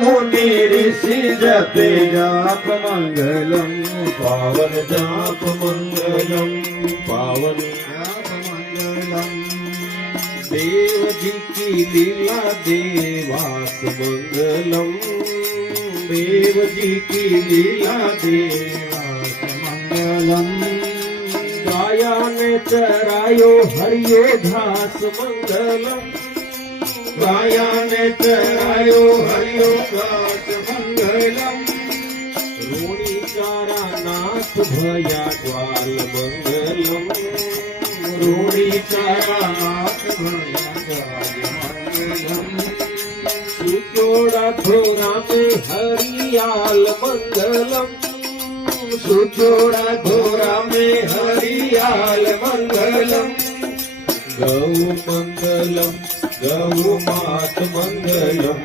मुनि ऋषि जपे जाप मंगलम पावन जाप मंगलम पावन जाप मंगलम। देव जी की लीला देवास मंगलम देव जी की लीला देवास मंगलम। गाया ने चरायो हरियो घास मंगलम गाया ने चरायो हरियो घास मंगलम। रोणी चारा नाथ भया ग्वाल मंगलम रूढ़ी चारा नाथ भया ग्वाल मंगलम। सुचोड़ा धोरा में हरियाल मंगलम सुचोड़ा घोरा में हरियाल मंगलम। गौ मंगलम गौ मात मंगलम